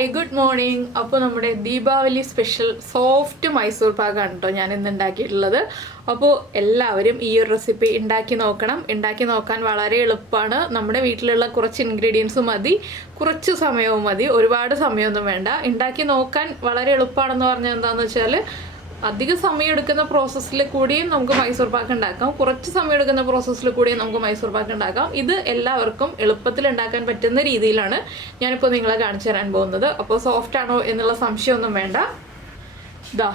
Hi good morning. അപ്പോൾ നമ്മുടെ Deepavali special soft Mysore പാക്കാണ് കേട്ടോ ഞാൻ ഇന്ന് ഉണ്ടാക്കിയിട്ടുള്ളത്. അപ്പോൾ എല്ലാവരും ഈ ഒരു റെസിപ്പി ഉണ്ടാക്കി നോക്കണം. ഉണ്ടാക്കി നോക്കാൻ വളരെ എളുപ്പമാണ്. നമ്മുടെ വീട്ടിലുള്ള കുറച്ച് ഇൻഗ്രീഡിയൻസ് മതി, കുറച്ച് സമയവും മതി, ഒരുപാട് സമയമൊന്നും വേണ്ട. ഉണ്ടാക്കി നോക്കാൻ വളരെ എളുപ്പമാണെന്ന് പറഞ്ഞാൽ എന്താണെന്ന് വെച്ചാൽ അധിക സമയം എടുക്കുന്ന പ്രോസസ്സിൽ കൂടിയും നമുക്ക് മൈസൂർ പാക്ക് ഉണ്ടാക്കാം, കുറച്ച് സമയം എടുക്കുന്ന പ്രോസസ്സിൽ കൂടിയും നമുക്ക് മൈസൂർ പാക്ക് ഉണ്ടാക്കാം. ഇത് എല്ലാവർക്കും എളുപ്പത്തിൽ ഉണ്ടാക്കാൻ പറ്റുന്ന രീതിയിലാണ് ഞാനിപ്പോൾ നിങ്ങളെ കാണിച്ചു തരാൻ പോകുന്നത്. അപ്പോൾ സോഫ്റ്റ് ആണോ എന്നുള്ള സംശയമൊന്നും വേണ്ട. ഇതാ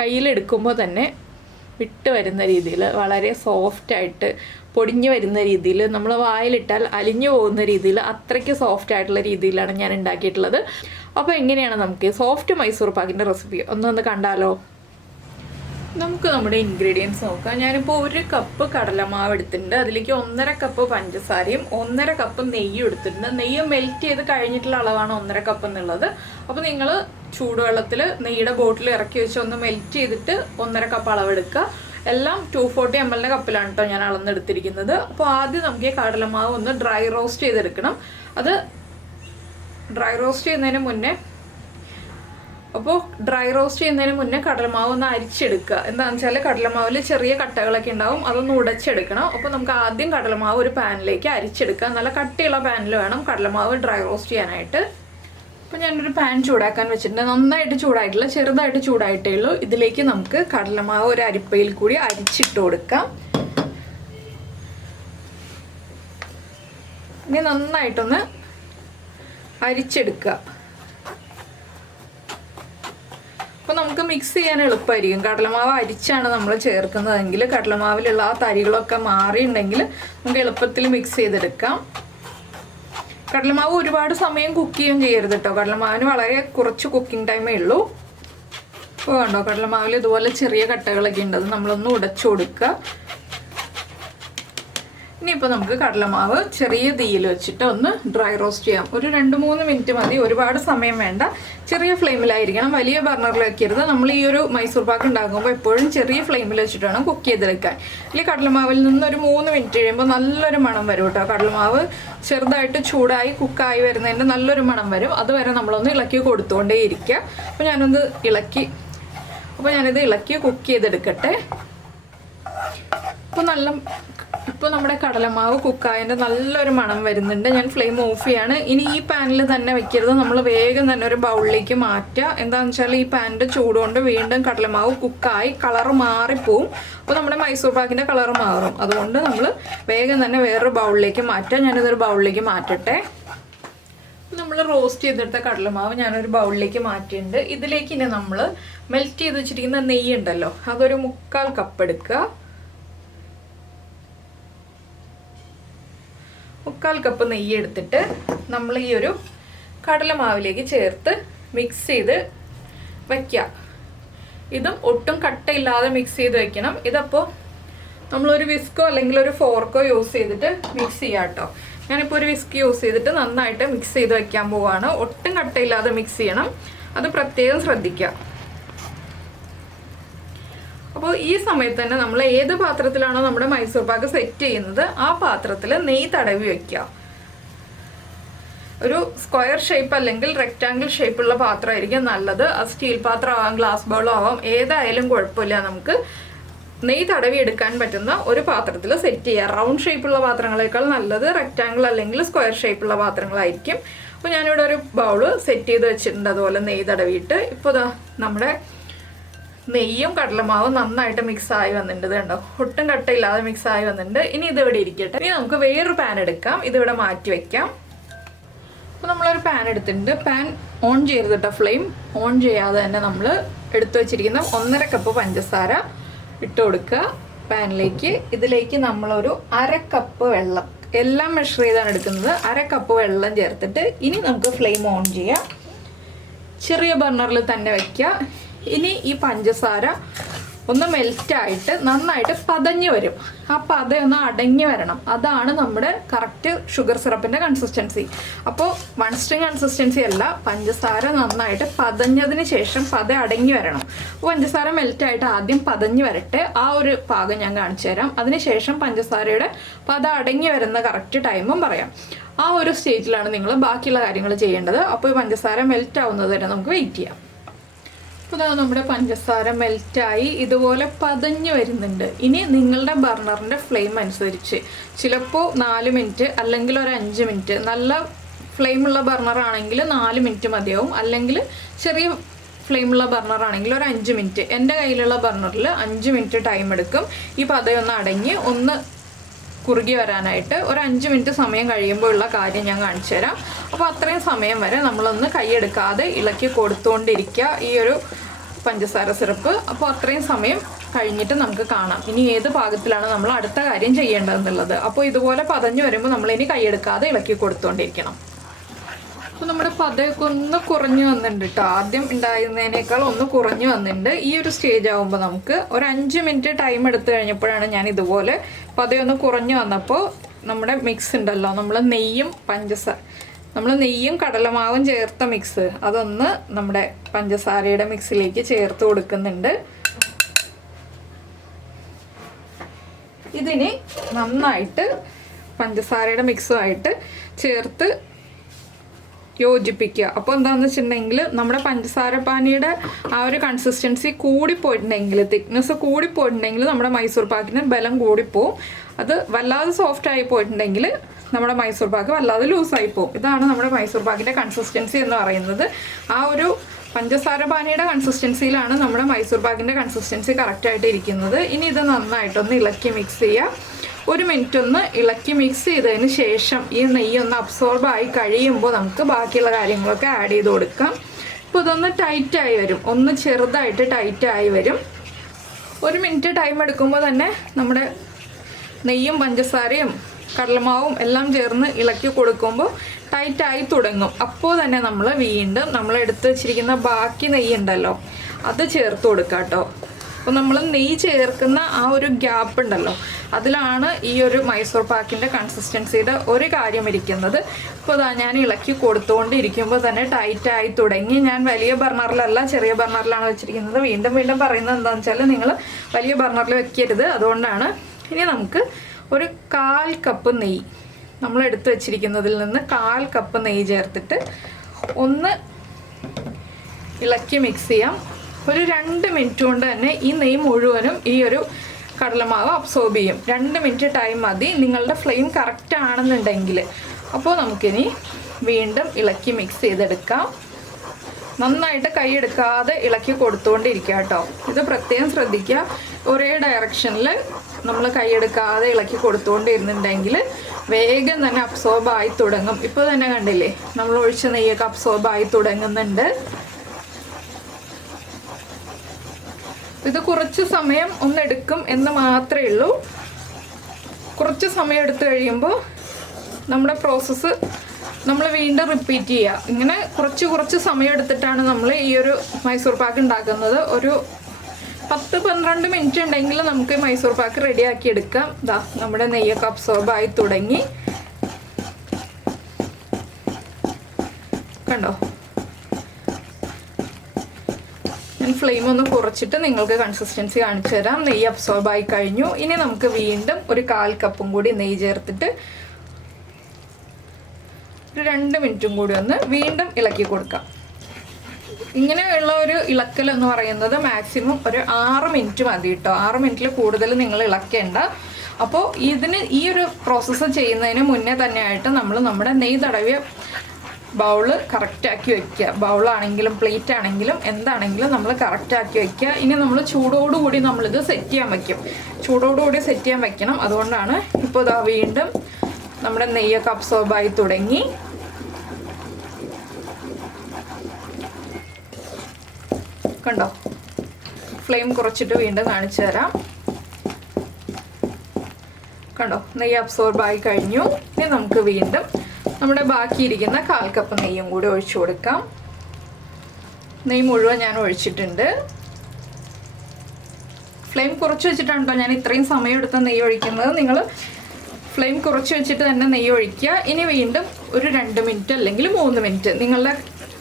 കയ്യിലെടുക്കുമ്പോൾ തന്നെ വിട്ട് വരുന്ന രീതിയിൽ, വളരെ സോഫ്റ്റായിട്ട് പൊടിഞ്ഞു വരുന്ന രീതിയിൽ, നമ്മൾ വായിലിട്ടാൽ അലിഞ്ഞു പോകുന്ന രീതിയിൽ, അത്രയ്ക്ക് സോഫ്റ്റ് ആയിട്ടുള്ള രീതിയിലാണ് ഞാൻ ഉണ്ടാക്കിയിട്ടുള്ളത്. അപ്പോൾ എങ്ങനെയാണ് നമുക്ക് സോഫ്റ്റ് മൈസൂർ പാക്കിൻ്റെ റെസിപ്പി ഒന്ന് കണ്ടാലോ? നമുക്ക് നമ്മുടെ ഇൻഗ്രീഡിയൻസ് നോക്കാം. ഞാനിപ്പോൾ 1 കപ്പ് കടലമാവ് എടുത്തിട്ടുണ്ട്. അതിലേക്ക് 1.5 കപ്പ് പഞ്ചസാരയും 1.5 കപ്പ് നെയ്യും എടുത്തിട്ടുണ്ട്. നെയ്യ് മെൽറ്റ് ചെയ്ത് കഴിഞ്ഞിട്ടുള്ള അളവാണ് 1.5 കപ്പ് എന്നുള്ളത്. അപ്പോൾ നിങ്ങൾ ചൂടുവെള്ളത്തിൽ നെയ്യുടെ ബോട്ടിൽ ഇറക്കി വെച്ച് ഒന്ന് മെൽറ്റ് ചെയ്തിട്ട് 1.5 കപ്പ് അളവെടുക്കുക. എല്ലാം 240 ml കപ്പിലാണ് കേട്ടോ ഞാൻ അളന്നെടുത്തിരിക്കുന്നത്. അപ്പോൾ ആദ്യം നമുക്ക് ഈ കടലമാവ് ഒന്ന് ഡ്രൈ റോസ്റ്റ് ചെയ്തെടുക്കണം. അത് ഡ്രൈ റോസ്റ്റ് ചെയ്യുന്നതിന് മുന്നേ കടലമാവ് ഒന്ന് അരിച്ചെടുക്കുക. എന്താണെന്ന് വെച്ചാൽ കടലമാവിൽ ചെറിയ കട്ടകളൊക്കെ ഉണ്ടാവും, അതൊന്ന് ഉടച്ചെടുക്കണം. അപ്പോൾ നമുക്ക് ആദ്യം കടലമാവ് ഒരു പാനിലേക്ക് അരിച്ചെടുക്കുക. നല്ല കട്ടിയുള്ള പാനിൽ വേണം കടലമാവ് ഡ്രൈ റോസ്റ്റ് ചെയ്യാനായിട്ട്. അപ്പോൾ ഞാനൊരു പാൻ ചൂടാക്കാൻ വെച്ചിട്ടുണ്ട്. നന്നായിട്ട് ചൂടായിട്ടില്ല, ചെറുതായിട്ട് ചൂടായിട്ടേ ഉള്ളൂ. ഇതിലേക്ക് നമുക്ക് കടലമാവ് ഒരു അരിപ്പയിൽ കൂടി അരിച്ചിട്ട് കൊടുക്കാം. ഇനി നന്നായിട്ടൊന്ന് അരിച്ചെടുക്കുക. അപ്പോൾ നമുക്ക് മിക്സ് ചെയ്യാൻ എളുപ്പമായിരിക്കും. കടലമാവ് അരിച്ചാണ് നമ്മൾ ചേർക്കുന്നതെങ്കിൽ കടലമാവിലുള്ള ആ തരികളൊക്കെ മാറിയിട്ടുണ്ടെങ്കിൽ നമുക്ക് എളുപ്പത്തിൽ മിക്സ് ചെയ്തെടുക്കാം. കടലമാവ് ഒരുപാട് സമയം കുക്ക് ചെയ്യുകയും ചെയ്യരുത് കേട്ടോ. കടലമാവിന് വളരെ കുറച്ച് കുക്കിംഗ് ടൈമേ ഉള്ളൂ. അപ്പോൾ കണ്ടോ കടലമാവിൽ ഇതുപോലെ ചെറിയ കട്ടകളൊക്കെ ഉണ്ട്, അത് നമ്മളൊന്ന് ഉടച്ചു കൊടുക്കുക. ഇനിയിപ്പോൾ നമുക്ക് കടലമാവ് ചെറിയ തീയിൽ വെച്ചിട്ട് ഒന്ന് ഡ്രൈ റോസ്റ്റ് ചെയ്യാം. ഒരു 2-3 മിനിറ്റ് മതി, ഒരുപാട് സമയം വേണ്ട. ചെറിയ ഫ്ലെയിമിലായിരിക്കണം, വലിയ ബർണറിൽ വെക്കരുത്. നമ്മൾ ഈ ഒരു മൈസൂർ പാക്ക് ഉണ്ടാക്കുമ്പോൾ എപ്പോഴും ചെറിയ ഫ്ലെയിമിൽ വെച്ചിട്ട് വേണം കുക്ക് ചെയ്തെടുക്കാൻ. ഈ കടലമാവിൽ നിന്ന് ഒരു 3 മിനിറ്റ് കഴിയുമ്പോൾ നല്ലൊരു മണം വരും കേട്ടോ. കടലമാവ് ചെറുതായിട്ട് ചൂടായി കുക്കായി വരുന്നതിൻ്റെ നല്ലൊരു മണം വരും. അതുവരെ നമ്മളൊന്ന് ഇളക്കി കൊടുത്തുകൊണ്ടേ ഇരിക്കുക. അപ്പോൾ ഞാനിത് ഇളക്കി കുക്ക് ചെയ്തെടുക്കട്ടെ. ഇപ്പോൾ നമ്മുടെ കടലമാവ് കുക്കായതിൻ്റെ നല്ലൊരു മണം വരുന്നുണ്ട്. ഞാൻ ഫ്ലെയിം ഓഫ് ചെയ്യാണ്. ഇനി ഈ പാനിൽ തന്നെ വെക്കരുത്, നമ്മൾ വേഗം തന്നെ ഒരു ബൗളിലേക്ക് മാറ്റുക. എന്താണെന്ന് വെച്ചാൽ ഈ പാനിൻ്റെ ചൂടുകൊണ്ട് വീണ്ടും കടലമാവ് കുക്കായി കളറ് മാറിപ്പോവും. അപ്പോൾ നമ്മുടെ മൈസൂർ പാക്കിൻ്റെ കളറ് മാറും. അതുകൊണ്ട് നമ്മൾ വേഗം തന്നെ വേറൊരു ബൗളിലേക്ക് മാറ്റുക. ഞാനിതൊരു ബൗളിലേക്ക് മാറ്റട്ടെ. നമ്മൾ റോസ്റ്റ് ചെയ്തെടുത്ത കടലമാവ് ഞാനൊരു ബൗളിലേക്ക് മാറ്റിയിട്ടുണ്ട്. ഇതിലേക്ക് ഇനി നമ്മൾ മെൽറ്റ് ചെയ്ത് വെച്ചിരിക്കുന്ന നെയ്യ് ഉണ്ടല്ലോ, അതൊരു 3/4 കപ്പ് എടുക്കുക. 3/4 കപ്പ് നെയ്യ് എടുത്തിട്ട് നമ്മൾ ഈ ഒരു കടലമാവിലേക്ക് ചേർത്ത് മിക്സ് ചെയ്ത് വയ്ക്കുക. ഇതും ഒട്ടും കട്ടയില്ലാതെ മിക്സ് ചെയ്ത് വെക്കണം. ഇതപ്പോൾ നമ്മളൊരു വിസ്കോ അല്ലെങ്കിൽ ഒരു ഫോർക്കോ യൂസ് ചെയ്തിട്ട് മിക്സ് ചെയ്യാം കേട്ടോ. ഞാനിപ്പോൾ ഒരു വിസ്ക് യൂസ് ചെയ്തിട്ട് നന്നായിട്ട് മിക്സ് ചെയ്ത് വയ്ക്കാൻ പോവാണ്. ഒട്ടും കട്ടയില്ലാതെ മിക്സ് ചെയ്യണം, അത് പ്രത്യേകം ശ്രദ്ധിക്കുക. അപ്പോൾ ഈ സമയത്ത് തന്നെ നമ്മൾ ഏത് പാത്രത്തിലാണോ നമ്മുടെ മൈസൂർ പാക്ക് സെറ്റ് ചെയ്യുന്നത് ആ പാത്രത്തിൽ നെയ്യ് തടവി വയ്ക്കുക. ഒരു സ്ക്വയർ ഷേപ്പ് അല്ലെങ്കിൽ റെക്റ്റാങ്കിൾ ഷേപ്പുള്ള പാത്രമായിരിക്കും നല്ലത്. അത് സ്റ്റീൽ പാത്രം ആവാം, ഗ്ലാസ് ബൗൾ ആവാം, ഏതായാലും കുഴപ്പമില്ല. നമുക്ക് നെയ്യ് തടവി എടുക്കാൻ പറ്റുന്ന ഒരു പാത്രത്തിൽ സെറ്റ് ചെയ്യുക. റൗണ്ട് ഷേപ്പുള്ള പാത്രങ്ങളേക്കാൾ നല്ലത് റെക്റ്റാങ്കിൾ അല്ലെങ്കിൽ സ്ക്വയർ ഷേപ്പുള്ള പാത്രങ്ങളായിരിക്കും. അപ്പോൾ ഞാനിവിടെ ഒരു ബൗള് സെറ്റ് ചെയ്ത് വെച്ചിട്ടുണ്ട്, അതുപോലെ നെയ്യ് തടവിയിട്ട്. ഇപ്പോൾ ഇതാ നമ്മുടെ നെയ്യും കടലമാവും നന്നായിട്ട് മിക്സ് ആയി വന്നിട്ടുണ്ട്. കണ്ടോ, ഒട്ടും കട്ടയില്ലാതെ മിക്സ് ആയി വന്നിട്ടുണ്ട്. ഇനി ഇതിവിടെ ഇരിക്കട്ടെ. ഇനി നമുക്ക് വേറൊരു പാൻ എടുക്കാം, ഇതിവിടെ മാറ്റി വെക്കാം. അപ്പോൾ നമ്മളൊരു പാൻ എടുത്തിട്ടുണ്ട്. പാൻ ഓൺ ചെയ്ത് കേട്ടോ, ഫ്ലെയിം ഓൺ ചെയ്യാതെ തന്നെ നമ്മൾ എടുത്തു വെച്ചിരിക്കുന്ന 1.5 കപ്പ് പഞ്ചസാര ഇട്ട് കൊടുക്കുക പാനിലേക്ക്. ഇതിലേക്ക് നമ്മളൊരു 1/2 കപ്പ് വെള്ളം, എല്ലാം മെഷർ ചെയ്താണ് എടുക്കുന്നത്, 1/2 കപ്പ് വെള്ളം ചേർത്തിട്ട് ഇനി നമുക്ക് ഫ്ലെയിം ഓൺ ചെയ്യാം. ചെറിയ ബർണറിൽ തന്നെ വയ്ക്കുക. ഇനി ഈ പഞ്ചസാര ഒന്ന് മെൽറ്റായിട്ട് നന്നായിട്ട് പതഞ്ഞ് വരും. ആ പതയൊന്ന് അടങ്ങി വരണം. അതാണ് നമ്മുടെ കറക്റ്റ് ഷുഗർ സിറപ്പിൻ്റെ കൺസിസ്റ്റൻസി. അപ്പോൾ വൺ സ്ട്രിങ് കൺസിസ്റ്റൻസി അല്ല, പഞ്ചസാര നന്നായിട്ട് പതഞ്ഞതിന് ശേഷം പത അടങ്ങി വരണം. അപ്പോൾ പഞ്ചസാര മെൽറ്റായിട്ട് ആദ്യം പതഞ്ഞ് വരട്ടെ, ആ ഒരു പാകം ഞാൻ കാണിച്ചു തരാം. അതിനുശേഷം പഞ്ചസാരയുടെ പത അടങ്ങി വരുന്ന കറക്റ്റ് ടൈമും പറയാം. ആ ഒരു സ്റ്റേജിലാണ് നിങ്ങൾ ബാക്കിയുള്ള കാര്യങ്ങൾ ചെയ്യേണ്ടത്. അപ്പോൾ ഈ പഞ്ചസാര മെൽറ്റ് ആവുന്നത് വരെ നമുക്ക് വെയിറ്റ് ചെയ്യാം. അപ്പോൾ നമ്മുടെ പഞ്ചസാര മെൽറ്റായി ഇതുപോലെ പതഞ്ഞ് വരുന്നുണ്ട്. ഇനി നിങ്ങളുടെ ബർണറിൻ്റെ ഫ്ലെയിം അനുസരിച്ച് ചിലപ്പോൾ 4 മിനിറ്റ് അല്ലെങ്കിൽ ഒരു 5 മിനിറ്റ്, നല്ല ഫ്ലെയിമുള്ള ബർണറാണെങ്കിൽ 4 മിനിറ്റ് മതിയാവും, അല്ലെങ്കിൽ ചെറിയ ഫ്ലെയിമുള്ള ബർണറാണെങ്കിൽ ഒരു 5 മിനിറ്റ്. എൻ്റെ കയ്യിലുള്ള ബർണറിൽ 5 മിനിറ്റ് ടൈം എടുക്കും ഈ പതയൊന്ന് അടങ്ങി ഒന്ന് കുറുകി വരാനായിട്ട്. ഒരു 5 മിനിറ്റ് സമയം കഴിയുമ്പോൾ ഉള്ള കാര്യം ഞാൻ കാണിച്ചു തരാം. അപ്പോൾ അത്രയും സമയം വരെ നമ്മളൊന്ന് കൈയെടുക്കാതെ ഇളക്കി കൊടുത്തുകൊണ്ടിരിക്കുക ഈ ഒരു പഞ്ചസാര സിറപ്പ്. അപ്പോൾ അത്രയും സമയം കഴിഞ്ഞിട്ട് നമുക്ക് കാണാം ഇനി ഏത് പാകത്തിലാണ് നമ്മൾ അടുത്ത കാര്യം ചെയ്യേണ്ടതെന്നുള്ളത്. അപ്പോൾ ഇതുപോലെ പതഞ്ഞു വരുമ്പോൾ നമ്മളിനി കൈയെടുക്കാതെ ഇളക്കി കൊടുത്തുകൊണ്ടിരിക്കണം. അപ്പോൾ നമ്മുടെ പതയൊക്കെ ഒന്ന് കുറഞ്ഞു വന്നിട്ടുണ്ട് കേട്ടോ. ആദ്യം ഉണ്ടായിരുന്നതിനേക്കാൾ ഒന്ന് കുറഞ്ഞു വന്നിട്ടുണ്ട്. ഈ ഒരു സ്റ്റേജ് ആകുമ്പോൾ നമുക്ക് ഒരു 5 മിനിറ്റ് ടൈം എടുത്തു കഴിഞ്ഞപ്പോഴാണ് ഞാൻ ഇതുപോലെ പതയൊന്ന് കുറഞ്ഞു വന്നപ്പോൾ നമ്മുടെ മിക്സ് ഉണ്ടല്ലോ, നമ്മൾ നെയ്യും കടലമാവും ചേർത്ത മിക്സ് അതൊന്ന് നമ്മുടെ പഞ്ചസാരയുടെ മിക്സിലേക്ക് ചേർത്ത് കൊടുക്കുന്നുണ്ട്. ഇതിന് നന്നായിട്ട് പഞ്ചസാരയുടെ മിക്സുമായിട്ട് ചേർത്ത് യോജിപ്പിക്കുക. അപ്പോൾ എന്താണെന്ന് വെച്ചിട്ടുണ്ടെങ്കിൽ നമ്മുടെ പഞ്ചസാര പാനിയുടെ ആ ഒരു കൺസിസ്റ്റൻസി കൂടിപ്പോയിട്ടുണ്ടെങ്കിൽ, തിക്നെസ് കൂടിപ്പോയിട്ടുണ്ടെങ്കിൽ നമ്മുടെ മൈസൂർ പാക്കിന് ബലം കൂടിപ്പോവും. അത് വല്ലാതെ സോഫ്റ്റ് ആയി പോയിട്ടുണ്ടെങ്കിൽ നമ്മുടെ മൈസൂർ പാക്ക് വല്ലാതെ ലൂസായി പോവും. ഇതാണ് നമ്മുടെ മൈസൂർ പാക്കിൻ്റെ കൺസിസ്റ്റൻസി എന്ന് പറയുന്നത്. ആ ഒരു പഞ്ചസാര പാനിയുടെ കൺസിസ്റ്റൻസിയിലാണ് നമ്മുടെ മൈസൂർ പാക്കിൻ്റെ കൺസിസ്റ്റൻസി കറക്റ്റായിട്ട് ഇരിക്കുന്നത്. ഇനി ഇത് നന്നായിട്ടൊന്ന് ഇളക്കി മിക്സ് ചെയ്യുക. 1 മിനിറ്റ് ഒന്ന് ഇളക്കി മിക്സ് ചെയ്തതിന് ശേഷം ഈ നെയ്യൊന്ന് അബ്സോർബായി കഴിയുമ്പോൾ നമുക്ക് ബാക്കിയുള്ള കാര്യങ്ങളൊക്കെ ആഡ് ചെയ്ത് കൊടുക്കാം. ഇപ്പോൾ ഇതൊന്ന് ടൈറ്റായി വരും, ഒന്ന് ചെറുതായിട്ട് ടൈറ്റായി വരും. 1 മിനിറ്റ് ടൈം എടുക്കുമ്പോൾ തന്നെ നമ്മുടെ നെയ്യും പഞ്ചസാരയും കടലമാവും എല്ലാം ചേർന്ന് ഇളക്കി കൊടുക്കുമ്പോൾ ടൈറ്റായി തുടങ്ങും. അപ്പോൾ തന്നെ നമ്മൾ വീണ്ടും നമ്മൾ എടുത്ത് വെച്ചിരിക്കുന്ന ബാക്കി നെയ്യ് ഉണ്ടല്ലോ അത് ചേർത്ത് കൊടുക്കാം കേട്ടോ. അപ്പോൾ നമ്മൾ നെയ്യ് ചേർക്കുന്ന ആ ഒരു ഗ്യാപ്പ് ഉണ്ടല്ലോ, അതിലാണ് ഈ ഒരു മൈസൂർ പാക്കിൻ്റെ കൺസിസ്റ്റൻസിയുടെ ഒരു കാര്യം ഇരിക്കുന്നത്. ഇപ്പോൾ അതാ ഞാൻ ഇളക്കി കൊടുത്തുകൊണ്ടിരിക്കുമ്പോൾ തന്നെ ടൈറ്റായി തുടങ്ങി. ഞാൻ വലിയ ബർണറിലല്ല ചെറിയ ബർണറിലാണ് വെച്ചിരിക്കുന്നത്. വീണ്ടും പറയുന്നത് എന്താണെന്ന് വെച്ചാൽ നിങ്ങൾ വലിയ ബർണറിൽ വെക്കരുത്, അതുകൊണ്ടാണ്. ഇനി നമുക്ക് ഒരു 1/4 കപ്പ് നെയ്യ് നമ്മൾ എടുത്ത് വെച്ചിരിക്കുന്നതിൽ നിന്ന് 1/4 കപ്പ് നെയ്യ് ചേർത്തിട്ട് ഒന്ന് ഇളക്കി മിക്സ് ചെയ്യാം. ഒരു 2 മിനിറ്റ് കൊണ്ട് തന്നെ ഈ നെയ്യ് മുഴുവനും ഈ ഒരു കടലമാവ് അബ്സോർബ് ചെയ്യും. 2 മിനിറ്റ് ടൈം മതി നിങ്ങളുടെ ഫ്ലെയിം കറക്റ്റ് ആണെന്നുണ്ടെങ്കിൽ. അപ്പോൾ നമുക്കിനി വീണ്ടും ഇളക്കി മിക്സ് ചെയ്തെടുക്കാം. നന്നായിട്ട് കൈയെടുക്കാതെ ഇളക്കി കൊടുത്തുകൊണ്ടിരിക്കുക കേട്ടോ. ഇത് പ്രത്യേകം ശ്രദ്ധിക്കുക. ഒരേ ഡയറക്ഷനിൽ നമ്മൾ കൈയെടുക്കാതെ ഇളക്കി കൊടുത്തുകൊണ്ടിരുന്നുണ്ടെങ്കിൽ വേഗം തന്നെ അബ്സോർബായി തുടങ്ങും. ഇപ്പോൾ തന്നെ കണ്ടില്ലേ നമ്മൾ ഒഴിച്ച നെയ്യൊക്കെ അബ്സോർബായി തുടങ്ങുന്നുണ്ട്. ഇത് കുറച്ച് സമയം ഒന്നെടുക്കും എന്ന് മാത്രമേ ഉള്ളൂ. കുറച്ച് സമയം എടുത്തു കഴിയുമ്പോൾ നമ്മുടെ പ്രോസസ്സ് നമ്മൾ വീണ്ടും റിപ്പീറ്റ് ചെയ്യുക. ഇങ്ങനെ കുറച്ച് സമയം എടുത്തിട്ടാണ് നമ്മൾ ഈ ഒരു മൈസൂർ പാക്ക് ഉണ്ടാക്കുന്നത്. ഒരു 10-12 മിനിറ്റ് ഉണ്ടെങ്കിൽ നമുക്ക് മൈസൂർ പാക്ക് റെഡിയാക്കി എടുക്കാം. ഇതാ നമ്മുടെ നെയ്യൊക്കെ അബ്സോർബായി തുടങ്ങി, കണ്ടോ. ഞാൻ ഫ്ലെയിം ഒന്ന് കുറച്ചിട്ട് നിങ്ങൾക്ക് കൺസിസ്റ്റൻസി കാണിച്ചു തരാം. നെയ്യ് അബ്സോർബായി കഴിഞ്ഞു. ഇനി നമുക്ക് വീണ്ടും ഒരു 1/4 കപ്പും കൂടി നെയ്യ് ചേർത്തിട്ട് ഒരു 2 മിനിറ്റും കൂടി ഒന്ന് വീണ്ടും ഇളക്കി കൊടുക്കാം. ഇങ്ങനെയുള്ള ഒരു ഇളക്കൽ എന്ന് പറയുന്നത് മാക്സിമം ഒരു 6 മിനിറ്റ് മതി കേട്ടോ. 6 മിനിറ്റിൽ കൂടുതൽ നിങ്ങൾ ഇളക്കേണ്ട. അപ്പോൾ ഈ ഒരു പ്രോസസ്സ് ചെയ്യുന്നതിന് മുന്നേ തന്നെയായിട്ട് നമ്മൾ നമ്മുടെ നെയ്യ് തടവിയ ബൗള് കറക്റ്റാക്കി വെക്കുക. ബൗളാണെങ്കിലും പ്ലേറ്റ് ആണെങ്കിലും എന്താണെങ്കിലും നമ്മൾ കറക്റ്റാക്കി വെക്കുക. ഇനി നമ്മൾ ചൂടോടുകൂടി നമ്മളിത് സെറ്റ് ചെയ്യാൻ വയ്ക്കും. ചൂടോടുകൂടി സെറ്റ് ചെയ്യാൻ വയ്ക്കണം. അതുകൊണ്ടാണ് ഇപ്പോൾ ഇതാ വീണ്ടും നമ്മുടെ നെയ്യൊക്കെ അബ്സോർബായി തുടങ്ങി. കണ്ടോ, ഫ്ലെയിം കുറച്ചിട്ട് വീണ്ടും കാണിച്ചു തരാം. കണ്ടോ, നെയ്യ് അബ്സോർബായി കഴിഞ്ഞു. ഇനി നമുക്ക് വീണ്ടും നമ്മുടെ ബാക്കിയിരിക്കുന്ന 1/4 കപ്പ് നെയ്യും കൂടി ഒഴിച്ചു കൊടുക്കാം. നെയ്യ് മുഴുവൻ ഞാൻ ഒഴിച്ചിട്ടുണ്ട്. ഫ്ലെയിം കുറച്ച് വെച്ചിട്ടാണ് കേട്ടോ ഞാൻ ഇത്രയും സമയം എടുത്ത് നെയ്യ് ഒഴിക്കുന്നത്. നിങ്ങൾ ഫ്ലെയിം കുറച്ച് വെച്ചിട്ട് തന്നെ നെയ്യ് ഒഴിക്കുക. ഇനി വീണ്ടും ഒരു 2 മിനിറ്റ് അല്ലെങ്കിൽ 3 മിനിറ്റ് നിങ്ങളുടെ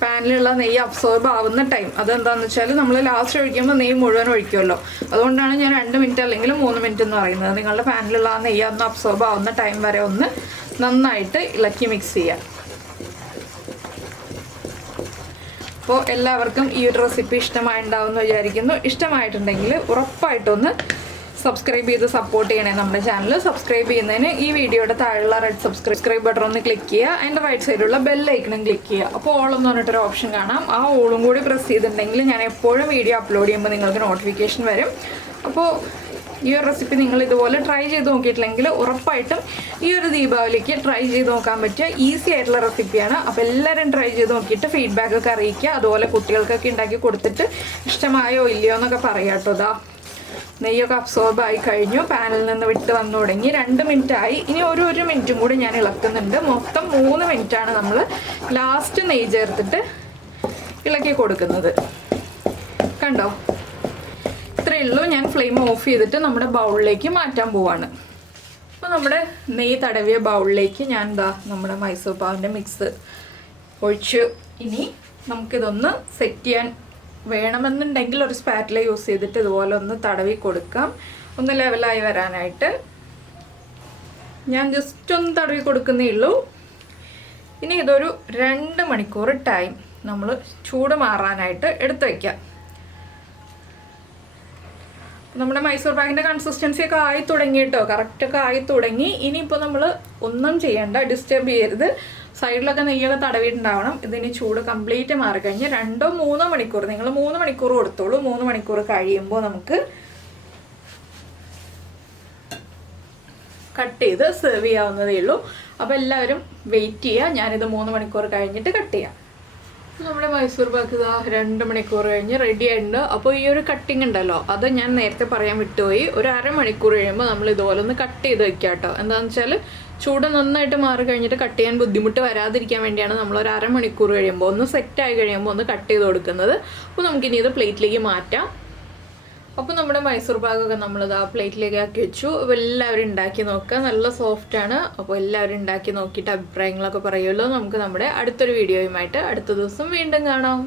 പാനിലുള്ള നെയ്യ് അബ്സോർബ് ആവുന്ന ടൈം. അതെന്താണെന്ന് വെച്ചാൽ നമ്മൾ ലാസ്റ്റ് ഒഴിക്കുമ്പോൾ നെയ്യ് മുഴുവൻ ഒഴിക്കുമല്ലോ, അതുകൊണ്ടാണ് ഞാൻ 2 മിനിറ്റ് അല്ലെങ്കിൽ 3 മിനിറ്റ് എന്ന് പറയുന്നത്. നിങ്ങളുടെ പാനിലുള്ള ആ നെയ്യ് ഒന്ന് അബ്സോർബ് ആവുന്ന ടൈം വരെ ഒന്ന് നന്നായിട്ട് ഇളക്കി മിക്സ് ചെയ്യുക. അപ്പോൾ എല്ലാവർക്കും ഈ ഒരു റെസിപ്പി ഇഷ്ടമായിട്ടുണ്ടാവുമെന്ന് വിചാരിക്കുന്നു. ഇഷ്ടമായിട്ടുണ്ടെങ്കിൽ ഉറപ്പായിട്ടൊന്ന് സബ്സ്ക്രൈബ് ചെയ്ത് സപ്പോർട്ട് ചെയ്യണേ നമ്മുടെ ചാനൽ. സബ്സ്ക്രൈബ് ചെയ്യുന്നതിന് ഈ വീഡിയോയുടെ താഴെയുള്ള റെഡ് സബ്സ്ക്രൈബ് ബട്ടൺ ഒന്ന് ക്ലിക്ക് ചെയ്യുക. അതിൻ്റെ റൈറ്റ് സൈഡിലുള്ള ബെൽ ഐക്കണും ക്ലിക്ക് ചെയ്യുക. അപ്പോൾ ഓൾ എന്ന് പറഞ്ഞിട്ടൊരു ഓപ്ഷൻ കാണാം. ആ ഓളും കൂടി പ്രസ് ചെയ്തിട്ടുണ്ടെങ്കിൽ ഞാൻ എപ്പോഴും വീഡിയോ അപ്ലോഡ് ചെയ്യുമ്പോൾ നിങ്ങൾക്ക് നോട്ടിഫിക്കേഷൻ വരും. അപ്പോൾ ഈ ഒരു റെസിപ്പി നിങ്ങൾ ഇതുപോലെ ട്രൈ ചെയ്ത് നോക്കിയിട്ടില്ലെങ്കിൽ ഉറപ്പായിട്ടും ഈ ഒരു ദീപാവലിക്ക് ട്രൈ ചെയ്ത് നോക്കാൻ പറ്റിയ ഈസി ആയിട്ടുള്ള റെസിപ്പിയാണ്. അപ്പോൾ എല്ലാവരും ട്രൈ ചെയ്ത് നോക്കിയിട്ട് ഫീഡ്ബാക്ക് ഒക്കെ അറിയിക്കുക. അതുപോലെ കുട്ടികൾക്കൊക്കെ ഉണ്ടാക്കി കൊടുത്തിട്ട് ഇഷ്ടമായോ ഇല്ലയോ എന്നൊക്കെ പറയാം കേട്ടോ. ഇതാ നെയ്യൊക്കെ അബ്സോർബ് ആയി കഴിഞ്ഞു, പാനിൽ നിന്ന് വിട്ട് വന്നു തുടങ്ങി. 2 മിനിറ്റ് ആയി. ഇനി ഒരു മിനിറ്റും കൂടി ഞാൻ ഇളക്കുന്നുണ്ട്. മൊത്തം 3 മിനിറ്റാണ് നമ്മൾ ലാസ്റ്റ് നെയ്യ് ചേർത്തിട്ട് ഇളക്കി കൊടുക്കുന്നത്. കണ്ടോ, ഇത്രയേ ഉള്ളൂ. ഞാൻ ഫ്ലെയിം ഓഫ് ചെയ്തിട്ട് നമ്മുടെ ബൗളിലേക്ക് മാറ്റാൻ പോവാണ്. അപ്പോൾ നമ്മുടെ നെയ്യ് തടവിയ ബൗളിലേക്ക് ഞാൻ നമ്മുടെ മൈസൂർ പാവിൻ്റെ മിക്സ് ഒഴിച്ചു. ഇനി നമുക്കിതൊന്ന് സെറ്റ് ചെയ്യാൻ വേണമെന്നുണ്ടെങ്കിൽ ഒരു സ്പാറ്റില യൂസ് ചെയ്തിട്ട് ഇതുപോലെ ഒന്ന് തടവി കൊടുക്കാം, ഒന്ന് ലെവലായി വരാനായിട്ട്. ഞാൻ ജസ്റ്റ് ഒന്ന് തടവി കൊടുക്കുന്നേ ഉള്ളൂ. ഇനി ഇതൊരു 2 മണിക്കൂർ ടൈം നമ്മൾ ചൂട് മാറാനായിട്ട് എടുത്തു വയ്ക്കാം. നമ്മുടെ മൈസൂർ പാക്കിൻ്റെ കൺസിസ്റ്റൻസി ഒക്കെ ആയി തുടങ്ങി കേട്ടോ, കറക്റ്റൊക്കെ ആയി തുടങ്ങി. ഇനിയിപ്പോൾ നമ്മൾ ഒന്നും ചെയ്യേണ്ട, ഡിസ്റ്റർബ് ചെയ്യരുത്. സൈഡിലൊക്കെ നെയ്യൊക്കെ തടവിയിട്ടുണ്ടാവണം. ഇതിന് ചൂട് കംപ്ലീറ്റ് മാറിക്കഴിഞ്ഞ് 2-3 മണിക്കൂർ, നിങ്ങൾ 3 മണിക്കൂർ കൊടുത്തോളൂ. 3 മണിക്കൂർ കഴിയുമ്പോൾ നമുക്ക് കട്ട് ചെയ്ത് സെർവ് ചെയ്യാവുന്നതേ ഉള്ളൂ. അപ്പോൾ എല്ലാവരും വെയിറ്റ് ചെയ്യുക. ഞാനിത് 3 മണിക്കൂർ കഴിഞ്ഞിട്ട് കട്ട് ചെയ്യാം. നമ്മുടെ മൈസൂർ പാക്ക് ഇതാ 2 മണിക്കൂർ കഴിഞ്ഞ് റെഡി ആയിട്ടുണ്ട്. അപ്പോൾ ഈ ഒരു കട്ടിങ് ഉണ്ടല്ലോ, അത് ഞാൻ നേരത്തെ പറയാൻ വിട്ടുപോയി. ഒരു 1/2 മണിക്കൂർ കഴിയുമ്പോൾ നമ്മൾ ഇതുപോലെ ഒന്ന് കട്ട് ചെയ്ത് വെക്കുക കേട്ടോ. എന്താണെന്ന് വെച്ചാൽ ചൂട് നന്നായിട്ട് മാറി കഴിഞ്ഞിട്ട് കട്ട് ചെയ്യാൻ ബുദ്ധിമുട്ട് വരാതിരിക്കാൻ വേണ്ടിയാണ് നമ്മൾ ഒരു 1/2 മണിക്കൂർ കഴിയുമ്പോൾ ഒന്ന് സെറ്റായി കഴിയുമ്പോൾ ഒന്ന് കട്ട് ചെയ്ത് കൊടുക്കുന്നത്. അപ്പോൾ നമുക്കിനി ഇത് പ്ലേറ്റിലേക്ക് മാറ്റാം. അപ്പോൾ നമ്മുടെ മൈസൂർ പാക്കൊക്കെ നമ്മളിത് ആ പ്ലേറ്റിലേക്ക് ആക്കി വെച്ചു. അപ്പോൾ എല്ലാവരും ഉണ്ടാക്കി നോക്കുക, നല്ല സോഫ്റ്റാണ്. അപ്പോൾ എല്ലാവരും ഉണ്ടാക്കി നോക്കിയിട്ട് അഭിപ്രായങ്ങളൊക്കെ പറയുമല്ലോ. നമുക്ക് നമ്മുടെ അടുത്തൊരു വീഡിയോയുമായിട്ട് അടുത്ത ദിവസം വീണ്ടും കാണാം.